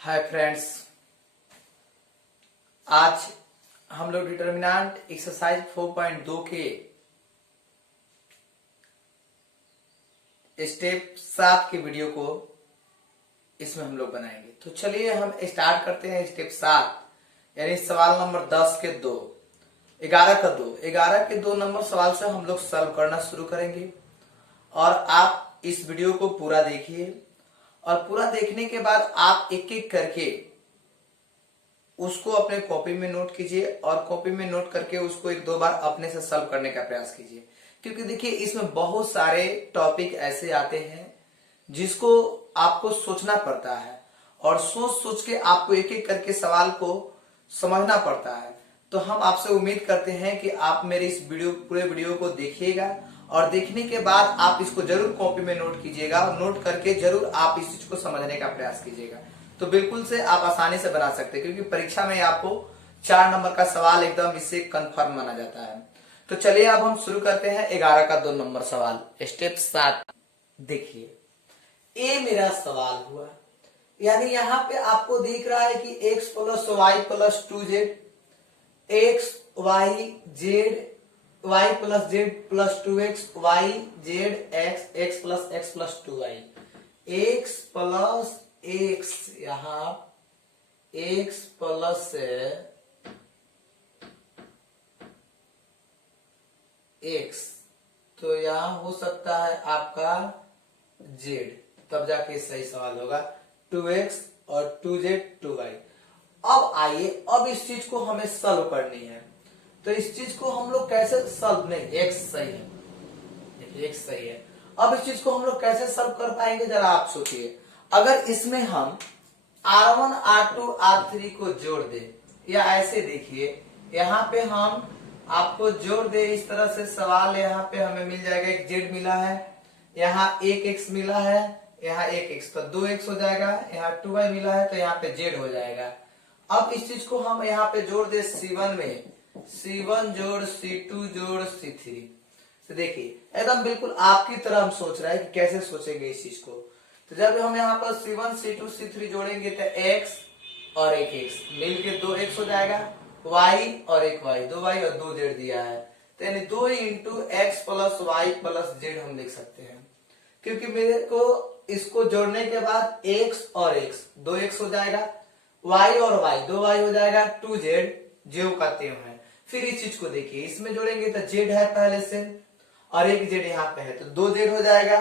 Hi friends, आज हम लोग डिटर्मिनेंट एक्सरसाइज 4.2 के स्टेप 7 के वीडियो को इसमें हम लोग बनाएंगे। तो चलिए हम स्टार्ट करते हैं स्टेप 7 यानी सवाल नंबर 10 के 2 11 के 2 नंबर सवाल से हम लोग सॉल्व करना शुरू करेंगे। और आप इस वीडियो को पूरा देखिए और पूरा देखने के बाद आप एक एक करके उसको अपने कॉपी में नोट कीजिए और कॉपी में नोट करके उसको एक दो बार अपने से सॉल्व करने का प्रयास कीजिए। क्योंकि देखिए इसमें बहुत सारे टॉपिक ऐसे आते हैं जिसको आपको सोचना पड़ता है और सोच सोच के आपको एक एक करके सवाल को समझना पड़ता है। तो हम आपसे उम्मीद करते हैं कि आप मेरे इस पूरे वीडियो को देखिएगा और देखने के बाद आप इसको जरूर कॉपी में नोट कीजिएगा और नोट करके जरूर आप इस चीज को समझने का प्रयास कीजिएगा। तो बिल्कुल से आप आसानी से बना सकते हैं क्योंकि परीक्षा में आपको 4 नंबर का सवाल एकदम इससे कंफर्म माना जाता है। तो चलिए अब हम शुरू करते हैं 11 का 2 नंबर सवाल स्टेप 7। देखिए ए मेरा सवाल हुआ, यानी यहाँ पे आपको दिख रहा है कि x plus y plus 2z, x y z y plus z plus 2x, y z x, x plus 2y, x plus x, यहाँ एक्स प्लस एक्स, तो यहाँ हो सकता है आपका जेड, तब जाके सही सवाल होगा 2x और 2z 2y। अब आइए अब इस चीज को हमें सॉल्व करनी है। तो इस चीज को हम लोग कैसे सॉल्व, नहीं एक्स सही है, देखिए एक्स सही है। अब इस चीज को हम लोग कैसे सॉल्व कर पाएंगे जरा आप सोचिए। अगर इसमें हम R1 R2 R3 को जोड़ दे या ऐसे देखिए यहाँ पे हम आपको जोड़ दे इस तरह से सवाल, यहाँ पे हमें मिल जाएगा एक जेड मिला है, यहाँ एक एक्स मिला है, यहाँ एक एक्स तो 2x हो जाएगा, यहाँ 2y मिला है तो यहाँ पे जेड हो जाएगा। अब इस चीज को हम यहाँ पे जोड़ दे C1 में, C1 जोड़ C2 जोड़ C3। तो देखिए एकदम बिल्कुल आपकी तरह हम सोच रहे हैं कि कैसे सोचेंगे इस चीज को। तो जब हम यहाँ पर C1 C2 C3 जोड़ेंगे तो x और एक x मिलके 2x हो जाएगा, y और एक y 2y और 2z दिया है, तो यानी 2 into x plus y plus z हम लिख सकते हैं। क्योंकि मेरे को इसको जोड़ने के बाद x और x 2x हो जाएगा, y और y 2y हो जाएगा, 2z जो का त्यों है। फिर इस चीज को देखिए इसमें जोड़ेंगे तो z है पहले से और एक z यहाँ पे है तो 2z हो जाएगा,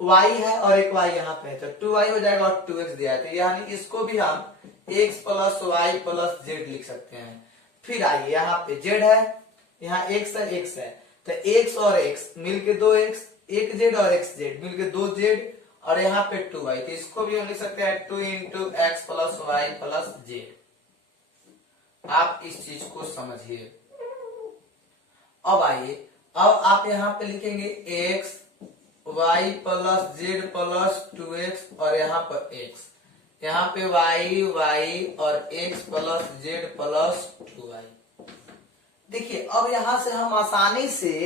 y है और एक y यहाँ पे है तो 2y हो जाएगा और 2x दिया है, तो यानी इसको भी हम x plus y plus z लिख सकते हैं। फिर आइए यहाँ पे z है, यहाँ x है तो x और x मिलके 2x, एक z और एक z मिलके 2z और यहाँ पे 2y, तो इसको भी हम लिख सकते हैं 2 into x plus y plus z. आप इस चीज को समझिए। अब आइए अब आप यहाँ पे लिखेंगे x y plus z plus 2x और यहाँ पर x, यहाँ पे y और x plus z plus 2y। देखिए अब यहां से हम आसानी से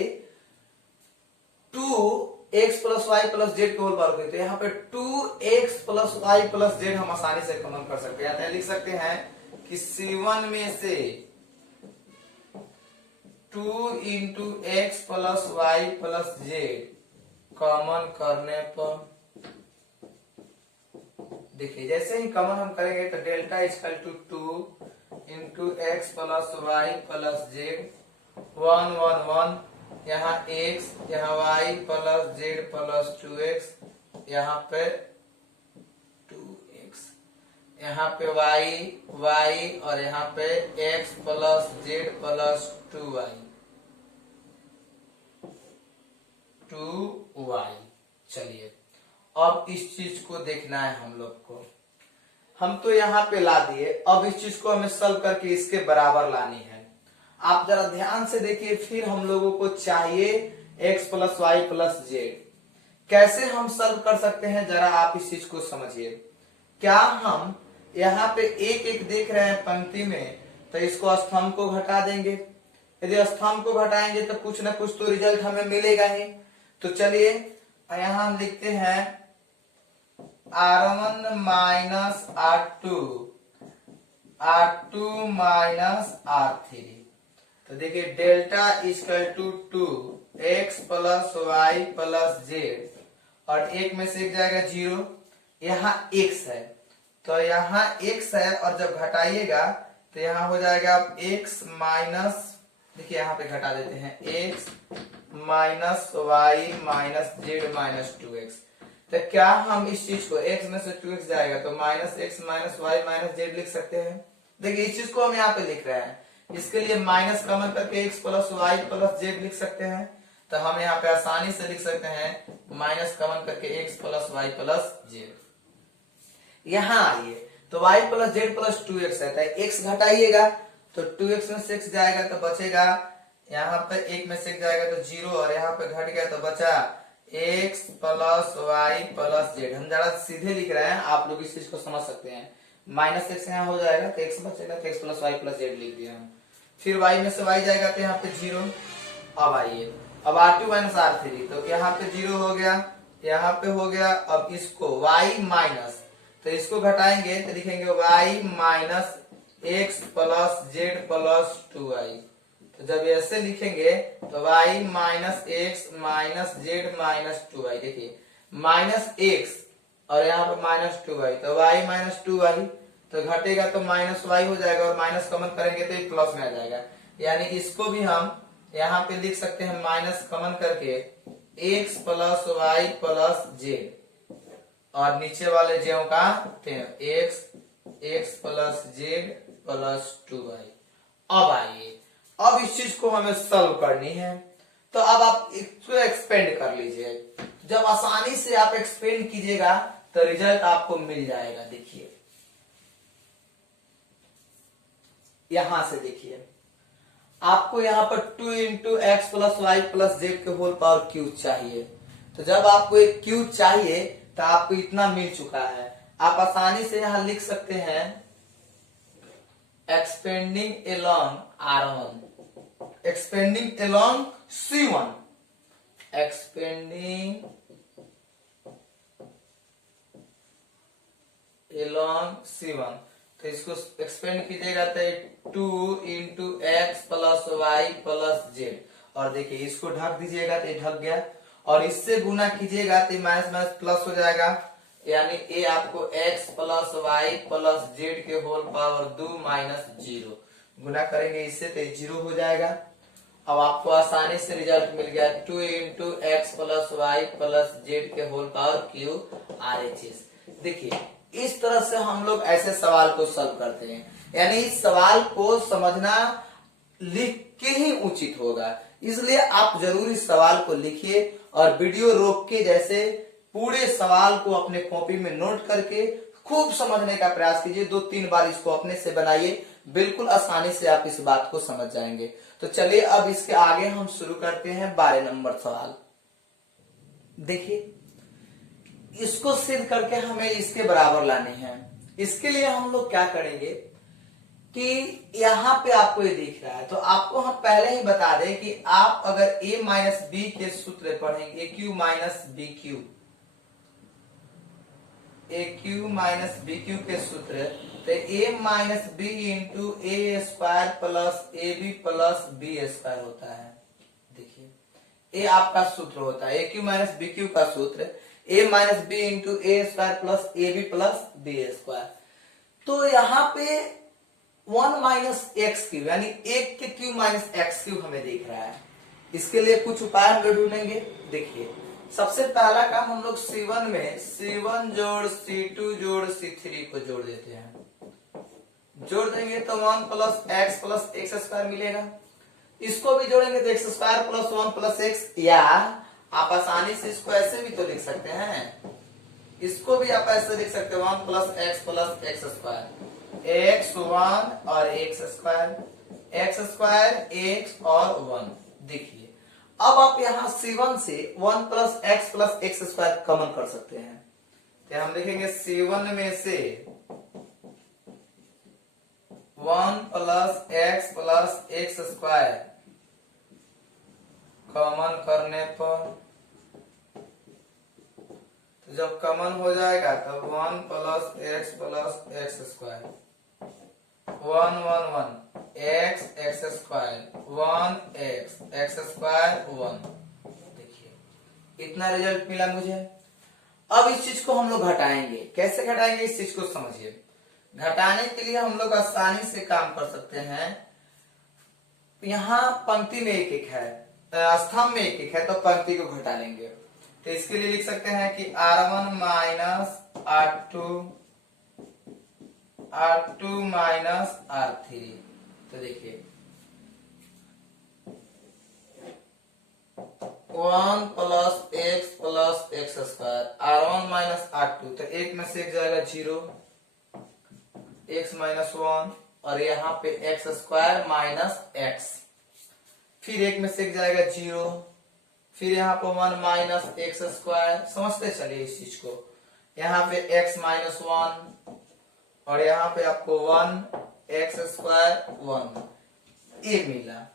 2x plus y plus z को होल पावर करते हैं, यहाँ पे 2x plus y plus z हम आसानी से कॉमन कर सकते हैं। लिख सकते हैं कि C1 में से 2 into x plus y plus z common करने पर देखिए जैसे ही कॉमन हम करेंगे तो delta equal to 2 into x plus y plus z 1 1 1, यहाँ x यहाँ y plus z plus 2x, यहाँ पे 2x, यहाँ पे y और यहाँ पे x plus z plus 2y 2y। चलिए अब इस चीज को देखना है हम लोग को। हम तो यहाँ पे ला दिए, अब इस चीज को हमें सॉल्व करके इसके बराबर लानी है। आप जरा ध्यान से देखिए, फिर हम लोगों को चाहिए x plus y plus z. कैसे हम सॉल्व कर सकते हैं जरा आप इस चीज को समझिए। क्या हम यहाँ पे एक एक देख रहे हैं पंक्ति में, तो इसको स्तंभ को घटा देंगे। यदि स्तंभ को घटाएंगे तो कुछ ना कुछ तो रिजल्ट हमें मिलेगा ही। तो चलिए यहाँ हम लिखते हैं R1 minus R2 minus R3। तो देखिए delta equal to 2x plus y plus z, और एक में से एक जाएगा 0, यहाँ x है तो यहाँ x है, और जब घटाइएगा तो यहाँ हो जाएगा x माइनस, देखिए यहाँ पे घटा देते हैं, x minus y minus z minus 2x। तो क्या हम इस चीज को x में से 2x जाएगा तो minus x minus y minus z लिख सकते हैं। देखिए इस चीज को हम यहाँ पे लिख रहे हैं, इसके लिए माइनस कॉमन करके x plus y plus z लिख सकते हैं। तो हम यहाँ पे आसानी से लिख सकते हैं माइनस कॉमन करके x plus y plus z. यहाँ आइए तो y plus z plus 2x रहता है, x घटाइएगा तो 2x में से x जाएगा तो बचेगा, यहाँ पे एक में से एक जाएगा तो 0, और यहाँ पे घट गया तो बचा x plus y plus z. हम जरा सीधे लिख रहे हैं, आप लोग इस चीज को समझ सकते हैं। माइनस x यहाँ हो जाएगा तो x बचेगा, तो x plus y plus z लिख दिया हम। फिर y में से y जाएगा तो यहाँ पे 0। अब आइए अब R2 माइनस R3, तो यहाँ पे 0 हो गया, यहाँ पे हो गया। अब इसको y माइनस, तो इसको घटाएंगे तो लिखेंगे y minus x plus z plus 2y। तो जब ऐसे लिखेंगे तो y minus x minus z minus 2y, देखिए माइनस x और यहाँ पे माइनस 2y, तो y माइनस 2y, तो घटेगा तो माइनस y हो जाएगा, और माइनस कॉमन करेंगे तो ये प्लस में आ जाएगा। यानी इसको भी हम यहाँ पे लिख सकते हैं माइनस कॉमन करके x plus y plus z, और नीचे वाले जेओ का x plus z plus 2y। अब आइए अब इस चीज को हमें सॉल्व करनी है, तो अब आप इसको एक्सपेंड कर लीजिए। जब आसानी से आप एक्सपेंड कीजिएगा तो रिजल्ट आपको मिल जाएगा। देखिए यहां से देखिए आपको यहाँ पर 2 into x plus y plus z के होल पावर क्यूब चाहिए। तो जब आपको एक क्यूब चाहिए तो आपको इतना मिल चुका है, आप आसानी से यहाँ लिख सकते हैं expanding along R1, expanding along C1, expanding along C1। तो इसको एक्सपेंड कीजिएगा तो 2 into x plus y plus z, और देखिए इसको ढक दीजिएगा तो ये ढक गया, और इससे गुना कीजिएगा तो माइनस माइनस प्लस हो जाएगा। यानी ये आपको x plus y plus z के होल पावर 2 माइनस 0, गुना करेंगे इससे तो 0 हो जाएगा। अब आपको आसानी से रिजल्ट मिल गया 2 into x plus y plus z के होल पावर क्यूब RHS। देखिए इस तरह से हम लोग ऐसे सवाल को सॉल्व करते हैं, यानी इस सवाल को समझना लिख के ही उचित होगा। इसलिए आप जरूर इस सवाल को लिखिए और वीडियो रोक के जैसे पूरे सवाल को अपने कॉपी में नोट करके खूब समझने का प्रयास कीजिए। 2-3 बार इसको अपने से बनाइए, बिल्कुल आसानी से आप इस बात को समझ जाएंगे। तो चलिए अब इसके आगे हम शुरू करते हैं 12 नंबर सवाल। देखिए इसको सिद्ध करके हमें इसके बराबर लाने हैं। इसके लिए हम लोग क्या करेंगे कि यहाँ पे आपको ये दिख रहा है, तो आपको हम पहले ही बता दें कि आप अगर a माइनस बी के सूत्र पढ़ेंगे, a cube minus B cube, a cube minus B cube के सूत्र, तो a minus b into a square plus a b plus B square होता है। देखिए ये आपका सूत्र होता है, a cube minus B cube का सूत्र a minus b into a square plus a b plus B square. तो यहाँ पे 1 माइनस एक्स क्यूब यानी 1 के क्यूब माइनस एक्स क्यूब हमें दिख रहा है। इसके लिए कुछ उपाय हम लोग ढूंढेंगे। देखिए सबसे पहला काम हम लोग C1 में C1 जोड़ C2 जोड़ C3 को जोड़ देते हैं। जोड़ देंगे तो 1 प्लस एक्स स्क्वायर मिलेगा। इसको भी जोड़ेंगे तो x square plus 1 plus x, या आप आसानी से इसको ऐसे भी तो लिख सकते हैं, इसको भी आप ऐसे लिख सकते हैं 1 प्लस एक्स स्क्वायर, x1 और एक्स स्क्वायर x और 1। देखिए अब आप यहाँ C1 से 1 प्लस एक्स स्क्वायर कॉमन कर सकते हैं, तो हम लिखेंगे C1 में से 1 प्लस एक्स स्क्वायर कॉमन करने पर, तो तो जब कॉमन हो जाएगा तब 1 plus x square 1 1 1 x square 1 x square 1। देखिए इतना रिजल्ट मिला मुझे। अब इस चीज को हम लोग घटाएंगे। कैसे घटाएंगे इस चीज को समझिए। घटाने के लिए हम लोग आसानी से काम कर सकते हैं। यहाँ पंक्ति में एक एक है, स्तंभ में एक एक है, तो पंक्ति को घटा लेंगे। तो इसके लिए लिख सकते हैं कि R1 minus R2 minus R3। तो देखिए 1 plus x square R1 minus R2, तो एक में से एक जाएगा 0, x माइनस 1, और यहाँ पे एक्स स्क्वायर माइनस एक्स, फिर एक में से एक जाएगा 0, फिर यहाँ पे 1 माइनस एक्स स्क्वायर। समझते चलिए इस चीज को। यहाँ पे x माइनस 1 और यहाँ पे आपको 1 एक्स स्क्वायर 1 ये मिला।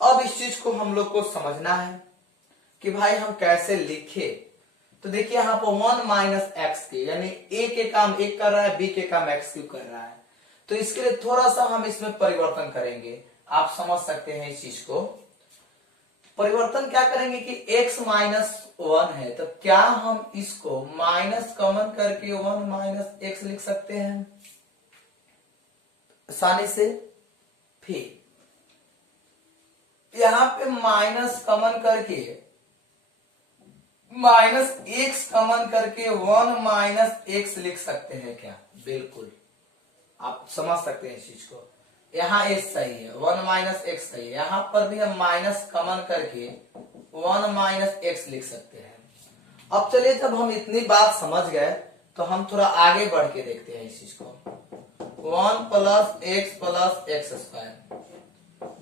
अब इस चीज को हम लोग को समझना है कि भाई हम कैसे लिखे। तो देखिए यहाँ पर 1 माइनस एक्स के, यानी a के काम एक कर रहा है, b के काम x क्यों कर रहा है। तो इसके लिए थोड़ा सा हम इसमें परिवर्तन करेंगे। आप समझ सकते हैं इस चीज को। परिवर्तन क्या करेंगे कि x माइनस 1 है, तो क्या हम इसको माइनस कॉमन करके 1 माइनस एक्स लिख सकते हैं आसानी से। फिर यहां पे माइनस कॉमन करके माइनस एक्स कॉमन करके 1 माइनस एक्स लिख सकते हैं क्या। बिल्कुल आप समझ सकते हैं इस चीज को। यहाँ एस सही है, 1 माइनस एक्स सही है। यहाँ पर भी हम माइनस कॉमन करके 1 माइनस एक्स लिख सकते हैं। अब चलिए जब हम इतनी बात समझ गए तो हम थोड़ा आगे बढ़ के देखते हैं इस चीज को। 1 plus x square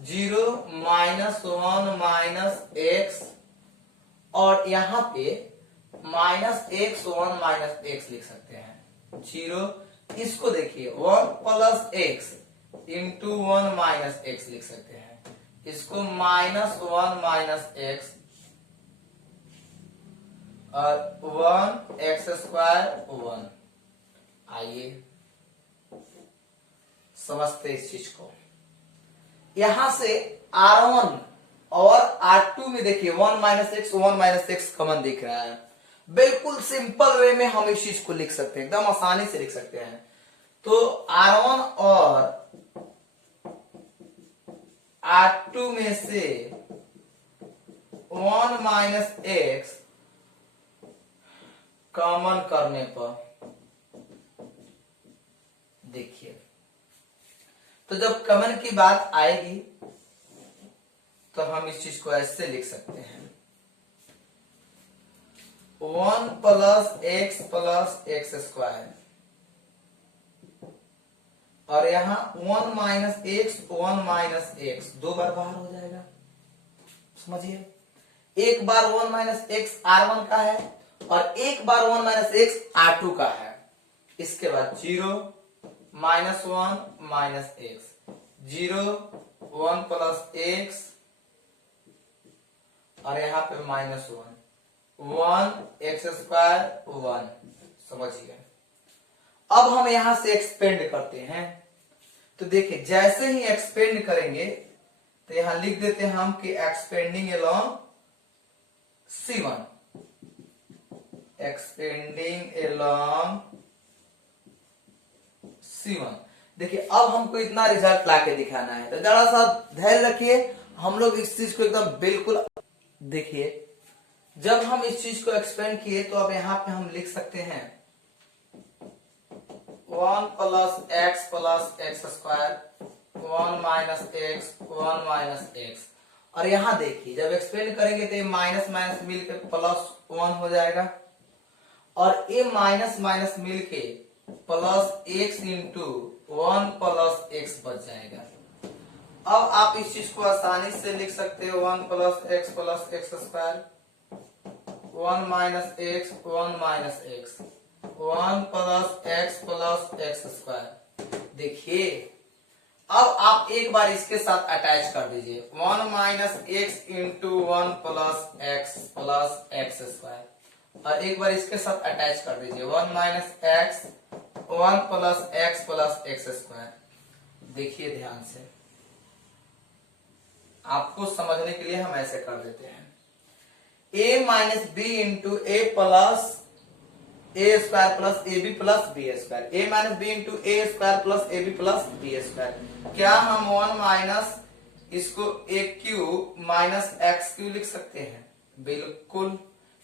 0 minus 1 minus x, और यहाँ पे माइनस एक्स 1 माइनस एक्स लिख सकते हैं 0। इसको देखिए 1 plus x into 1 minus x लिख सकते हैं। इसको माइनस 1 माइनस एक्स और 1 एक्स स्क्वायर 1। आइए समझते इस चीज को। यहां से R1 और R2 में देखिए 1 माइनस एक्स कॉमन दिख रहा है। बिल्कुल सिंपल वे में हम इस चीज को लिख सकते हैं, एकदम आसानी से लिख सकते हैं। तो R1 और R2 में से 1 माइनस एक्स कॉमन करने पर देखिए, तो जब कॉमन की बात आएगी तो हम इस चीज को ऐसे लिख सकते हैं 1 प्लस एक्स स्क्वायर, और यहाँ 1 माइनस एक्स 2 बार बाहर हो जाएगा। समझिए, एक बार 1 माइनस एक्स R1 का है और एक बार 1 माइनस एक्स R2 का है। इसके बाद 0 minus 1 minus x 0 1 plus x, और यहाँ पे माइनस 1 एक्स स्क्वायर 1। समझिए, अब हम यहां से एक्सपेंड करते हैं। तो देखिए जैसे ही एक्सपेंड करेंगे तो यहां लिख देते हैं हम कि expanding along C1, expanding along C1। देखिए अब हमको इतना रिजल्ट लाके दिखाना है, तो जरा सा धैर्य रखिए। हम लोग इस चीज को एकदम बिल्कुल देखिए, जब हम इस चीज को एक्सपेंड किए तो अब यहां पे हम लिख सकते हैं 1 plus x square 1 minus x, और यहां देखिए जब एक्सपेंड करेंगे तो ये माइनस माइनस मिलकर प्लस 1 हो जाएगा, और ये माइनस माइनस मिलके plus x into 1 plus x बच जाएगा। अब आप इस चीज को आसानी से लिख सकते हो 1 plus x square 1 minus x 1 minus x 1 plus x square. देखिए अब आप एक बार इसके साथ अटैच कर दीजिए 1 minus x into 1 plus x square, और एक बार इसके साथ अटैच कर दीजिए 1 minus x 1 plus x square. देखिए ध्यान से, आपको समझने के लिए हम ऐसे कर देते हैं a minus b into a plus A square plus a b plus B square, a minus b into a square plus a b plus B square. क्या हम 1 माइनस इसको a cube minus x cube लिख सकते हैं? बिल्कुल,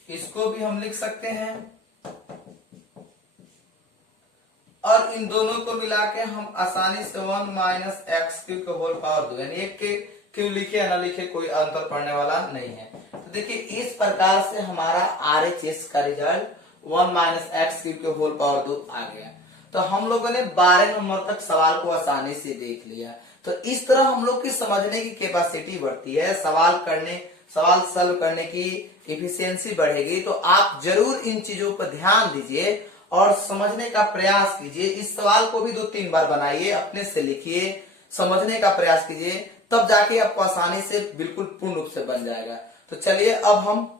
इसको भी हम लिख सकते हैं और इन दोनों को मिला के हम आसानी से 1 माइनस एक्स क्यू के होल पावर 2, यानी एक के क्यू लिखे या ना लिखे कोई अंतर पड़ने वाला नहीं है। तो देखिए इस प्रकार से हमारा आरएचएस का रिजल्ट 1 माइनस एक्स क्यू के होल पावर 2 आ गया। तो हम लोगों ने 12 नंबर तक सवाल को आसानी से देख लिया। तो इस तरह हम लोग की समझने की कैपेसिटी बढ़ती है, सवाल सॉल्व करने की इफिशियंसी बढ़ेगी। तो आप जरूर इन चीजों पर ध्यान दीजिए और समझने का प्रयास कीजिए। इस सवाल को भी 2-3 बार बनाइए, अपने से लिखिए, समझने का प्रयास कीजिए, तब जाके आपको आसानी से बिल्कुल पूर्ण रूप से बन जाएगा। तो चलिए अब हम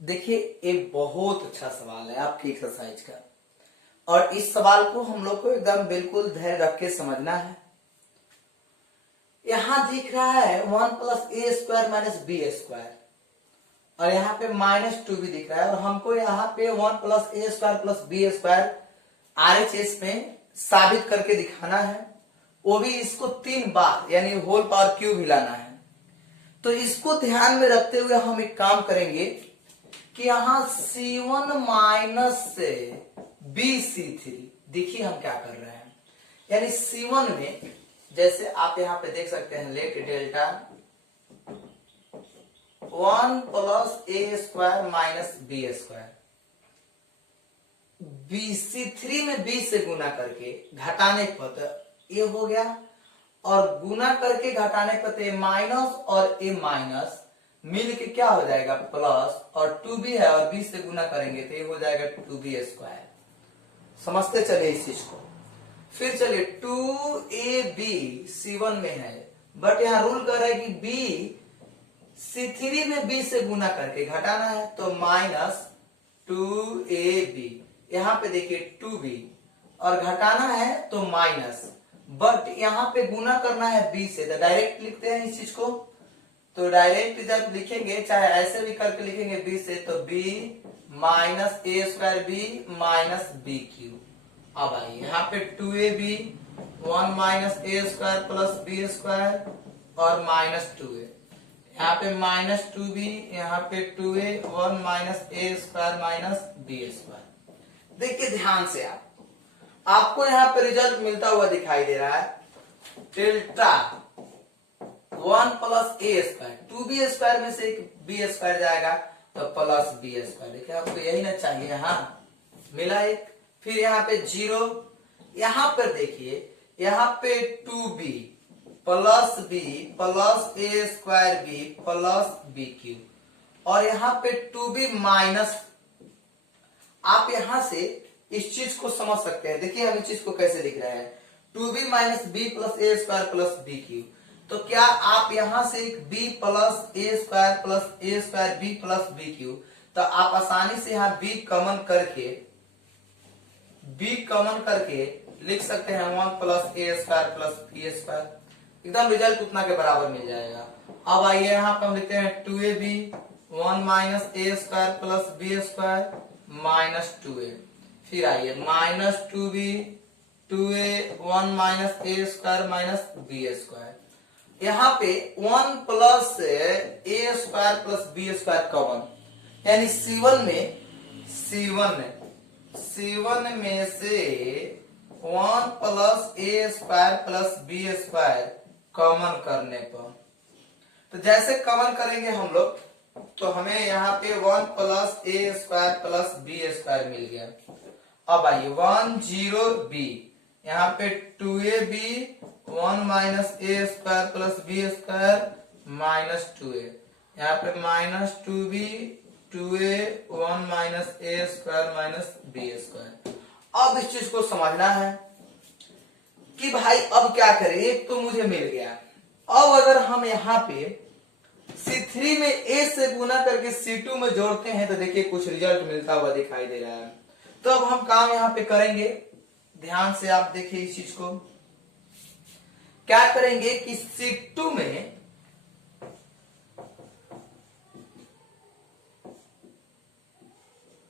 देखिए, एक बहुत अच्छा सवाल है आपकी एक्सरसाइज का, और इस सवाल को हम लोग को एकदम बिल्कुल धैर्य रख के समझना है। यहां दिख रहा है 1 प्लस ए स्क्वायर माइनस बी स्क्वायर, और यहाँ पे -2 भी दिख रहा है, और हमको यहाँ पे 1 प्लस ए square plus B square RHS में साबित करके दिखाना है, वो भी इसको 3 बार यानी होल पावर क्यूब हिलाना है। तो इसको ध्यान में रखते हुए हम एक काम करेंगे कि यहाँ C1 माइनस BC3, देखिए हम क्या कर रहे हैं, यानी C1 में जैसे आप यहाँ पे देख सकते हैं लेट डेल्टा 1 प्लस ए square minus B square, BC3 में B से गुना करके घटाने पर तो ए हो गया, और गुना करके घटाने पर ए माइनस और ए माइनस मिल के क्या हो जाएगा प्लस, और 2b है और b से गुना करेंगे तो ये हो जाएगा 2b स्क्वायर। समझते चले इस चीज को। फिर चलिए 2ab C1 में है, बट यहाँ रूल कर रहा है कि b C3 में b से गुना करके घटाना है, तो माइनस 2ab, यहाँ पे देखिए 2b और घटाना है तो माइनस, बट यहाँ पे गुना करना है b से, तो डायरेक्ट लिखते हैं इस चीज को। तो डायरेक्ट जब लिखेंगे, चाहे ऐसे भी करके लिखेंगे b से, तो b minus A square B minus B Q. अब आइए यहाँ पे 2ab 1 minus A square plus B square और माइनस 2a, यहाँ पे माइनस 2b, यहाँ पे 2a 1 minus A square minus B square. देखिए ध्यान से, आपको यहाँ पे रिजल्ट मिलता हुआ दिखाई दे रहा है डेल्टा 1 प्लस ए स्क्वायर, 2b स्क्वायर में से एक बी स्क्वायर जाएगा तो प्लस बी स्क्वायर। देखिए आपको यही ना चाहिए, यहाँ मिला एक, फिर यहाँ पे 0, यहाँ पर देखिए यहाँ पे 2b प्लस बी प्लस ए square B plus B Q, और यहाँ पे 2b माइनस, आप यहाँ से इस चीज को समझ सकते हैं। देखिए हम इस चीज को कैसे लिख रहे हैं, 2b माइनस बी प्लस ए स्क्वायर प्लस बी क्यू। तो क्या आप यहां से एक b प्लस ए स्क्वायर प्लस ए square B plus B Q, तो आप आसानी से यहाँ b कॉमन करके लिख सकते हैं 1 प्लस ए स्क्वायर प्लस बी स्क्वायर, एकदम रिजल्ट उतना के बराबर मिल जाएगा। अब आइए यहाँ पे हम लिखते हैं 2ab 1 minus A square plus B square minus 2a, फिर आइए minus 2b 2a 1 minus A square minus B square. यहाँ पे 1 प्लस ए square plus B square common, यानी C1 में से 1 प्लस ए square plus B square common करने पर, तो जैसे कॉमन करेंगे हम लोग, तो हमें यहाँ पे 1 प्लस ए स्क्वायर प्लस बी स्क्वायर मिल गया। अब आइए 1 0 b, यहाँ पे 2ab 1 minus A square plus B square minus 2a, यहाँ पे minus 2b 2a 1 minus A square minus B square. अब इस चीज को समझना है कि भाई अब क्या करें, एक तो मुझे मिल गया, अब अगर हम यहाँ पे C3 में A से गुना करके C2 में जोड़ते हैं तो देखिए कुछ रिजल्ट मिलता हुआ दिखाई दे रहा है। तो अब हम काम यहाँ पे करेंगे, ध्यान से आप देखिए इस चीज को। क्या करेंगे कि C2 में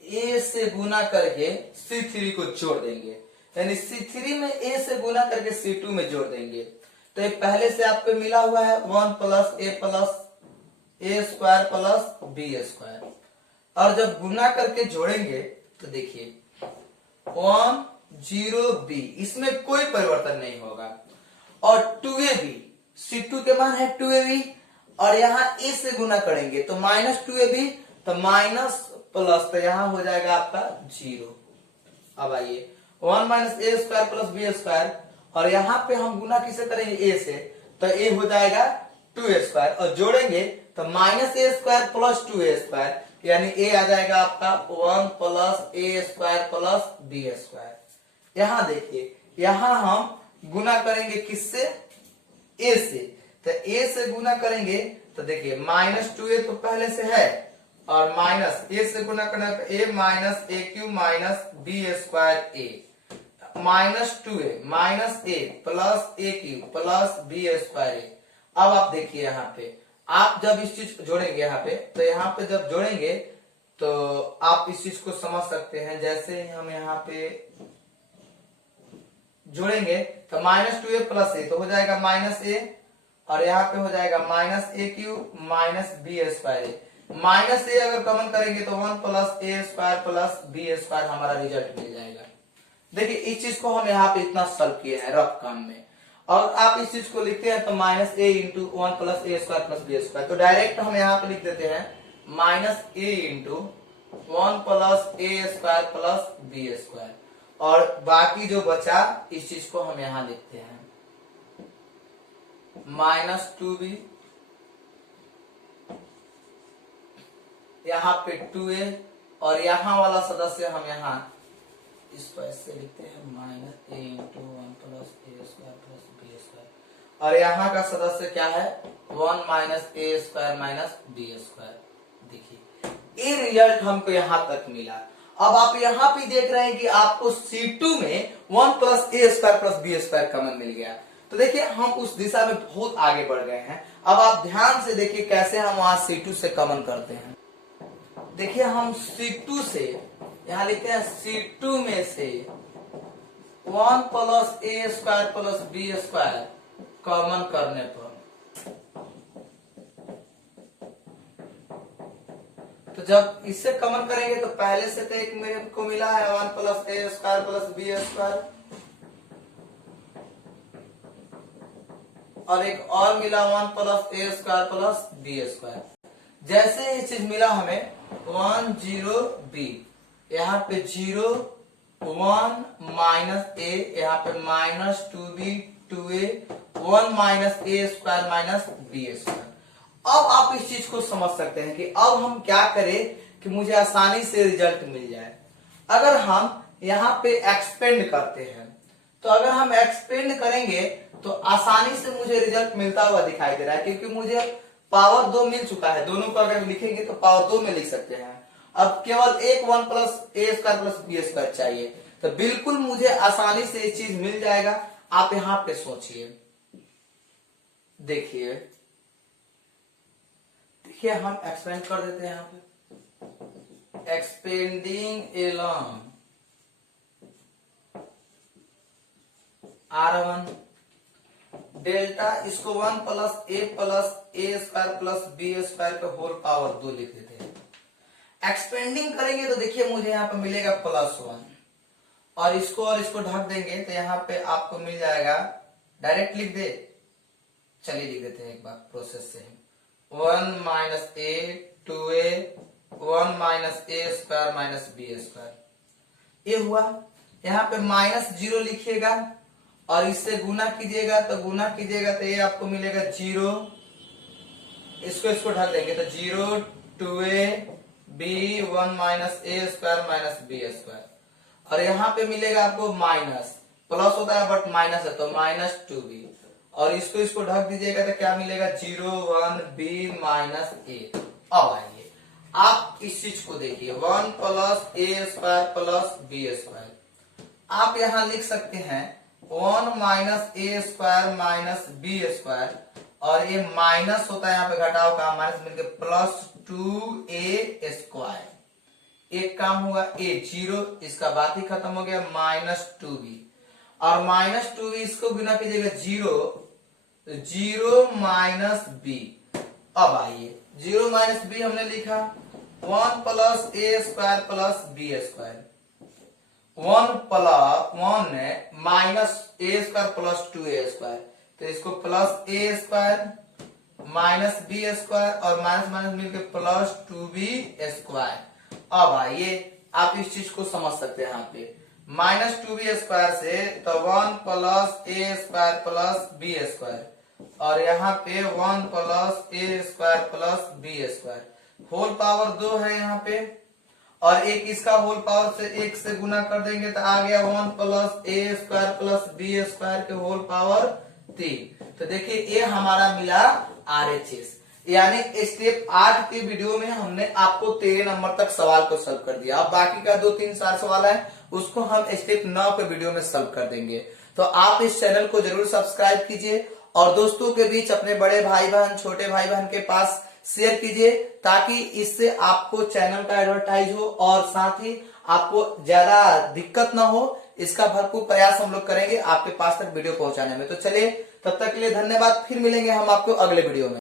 A से गुना करके C3 को जोड़ देंगे, यानी C3 में A से गुना करके C2 में जोड़ देंगे। तो ये पहले से आपको मिला हुआ है 1 plus A square plus B square, और जब गुना करके जोड़ेंगे तो देखिए 1 0 B, इसमें कोई परिवर्तन नहीं होगा। और 2AB, C2 के मान है 2AB, और यहाँ A से गुना करेंगे तो -2AB, तो माइनस प्लस, तो यहां हो जाएगा आपका 0। अब आइए 1 A square plus B square, और यहां पे हम गुना किसे करेंगे A से, तो A हो जाएगा 2A स्क्वायर, और जोड़ेंगे तो -A square plus 2A square, यानी A आ जाएगा आपका 1 plus A square plus B square. यहां देखिए, यहां हम गुना करेंगे किससे, A से, तो A से गुना करेंगे तो देखिए -2A तो पहले से है, और माइनस A से गुना करना तो A minus A³ minus B square A, -2A minus A plus A³ plus B square A। अब आप देखिए यहाँ पे, आप जब इस चीज को जोड़ेंगे यहाँ पे, तो यहाँ पे जब जोड़ेंगे तो आप इस चीज को समझ सकते हैं। जैसे ही हम यहाँ पे जोड़ेंगे तो -2A प्लस A, तो हो जाएगा -A, और यहाँ पे हो जाएगा -A³ minus B square A। -A अगर कॉमन करेंगे तो 1 plus A square plus B square हमारा रिजल्ट मिल जाएगा। देखिए इस चीज को हम यहाँ पे इतना सॉल्व किए हैं रफ काम में, और आप इस चीज को लिखते हैं तो -A into 1 plus A square plus B square, तो डायरेक्ट हम यहाँ पे लिख देते हैं -A into 1 plus A square plus B square, और बाकी जो बचा इस चीज को हम यहाँ लिखते हैं -2B, यहाँ पे 2A, और यहाँ वाला सदस्य हम यहाँ इसको ऐसे लिखते हैं -A into 1 plus A square plus B square, और यहाँ का सदस्य क्या है 1 minus A square minus B square. देखिए ये रिजल्ट हमको यहाँ तक मिला। अब आप यहाँ पे देख रहे हैं कि आपको C2 में 1 plus A square plus B square common मिल गया। तो देखिए हम उस दिशा में बहुत आगे बढ़ गए हैं। अब आप ध्यान से देखिए कैसे हम वहां C2 से कॉमन करते हैं। देखिए हम C2 से यहां लिखते हैं C2 में से 1 plus A square plus B square common करने पर, तो जब इससे कॉमन करेंगे तो पहले से तो एक मेरे को मिला है 1 plus A square plus B square, और एक और मिला 1 plus A square plus B square. जैसे ये चीज मिला हमें 1 0 B, यहाँ पे 0 1 माइनस A, यहाँ पे -2B 2A 1 minus A square minus B square. अब आप इस चीज को समझ सकते हैं कि अब हम क्या करें कि मुझे आसानी से रिजल्ट मिल जाए। अगर हम यहाँ पे एक्सपेंड करते हैं, तो अगर हम एक्सपेंड करेंगे तो आसानी से मुझे रिजल्ट मिलता हुआ दिखाई दे रहा है, क्योंकि मुझे पावर 2 मिल चुका है। दोनों को अगर लिखेंगे तो पावर 2 में लिख सकते हैं। अब केवल एक 1 plus A square plus B square चाहिए, तो बिल्कुल मुझे आसानी से ये चीज मिल जाएगा। आप यहाँ पे सोचिए, देखिए हम एक्सपेंड कर देते हैं यहाँ पे, एक्सपेंडिंग एलॉन्ग R1 डेल्टा, इसको 1 plus A square plus B square का होल पावर 2 लिख देते हैं। एक्सपेंडिंग करेंगे तो देखिए मुझे यहाँ पे मिलेगा +1, और इसको ढक देंगे तो यहाँ पे आपको मिल जाएगा, डायरेक्ट लिख दे, चलिए लिख देते हैं एक बार प्रोसेस से, 1 minus A 2A 1 minus A square minus B square. ये हुआ। यहाँ पे -0 लिखिएगा और इससे गुना कीजिएगा, तो ये आपको मिलेगा 0, इसको ढक देंगे तो 0 2A B 1 minus A square minus B square, और यहाँ पे मिलेगा आपको माइनस, प्लस होता है बट माइनस है तो -2B, और इसको ढक दीजिएगा तो क्या मिलेगा 0 1 b माइनस a। अब आइए आप इस चीज को देखिए 1 प्लस ए स्क्वायर प्लस बी स्क्वायर। आप यहां लिख सकते हैं 1 minus A square minus B square, और ये माइनस होता है यहाँ पे घटाव का माइनस मिलकर प्लस 2a स्क्वायर। एक काम हुआ a 0, इसका बात ही खत्म हो गया माइनस 2b, और माइनस 2b इसको गुना कीजिएगा 0 माइनस b। अब आइए 0 माइनस b हमने लिखा 1 plus A square plus B square. 1 minus A square plus 2a square, तो इसको प्लस ए स्क्वायर माइनस बी स्क्वायर और माइनस माइनस मिलकर प्लस 2b स्क्वायर। अब आइए आप इस चीज को समझ सकते हैं यहाँ पे माइनस 2b स्क्वायर से, तो 1 प्लस ए स्क्वायर प्लस बी स्क्वायर, और यहाँ पे 1 प्लस ए square plus B square, whole power 2 है यहाँ पे, और एक इसका होल पावर से 1 से गुना कर देंगे तो आ गया 1 प्लस ए स्क्वायर प्लस बी स्क्वायर के होल पावर 3। तो देखिए ये हमारा मिला RHS, यानी स्टेप 8 के वीडियो में हमने आपको 13 नंबर तक सवाल को सॉल्व कर दिया। अब बाकी का 2-3-4 सवाल है उसको हम स्टेप 9 के वीडियो में सॉल्व कर देंगे। तो आप इस चैनल को जरूर सब्सक्राइब कीजिए और दोस्तों के बीच अपने बड़े भाई बहन छोटे भाई बहन के पास शेयर कीजिए, ताकि इससे आपको चैनल का एडवर्टाइज हो और साथ ही आपको ज्यादा दिक्कत ना हो। इसका भरपूर प्रयास हम लोग करेंगे आपके पास तक वीडियो पहुंचाने में। तो चलिए तब तक के लिए धन्यवाद, फिर मिलेंगे हम आपको अगले वीडियो में।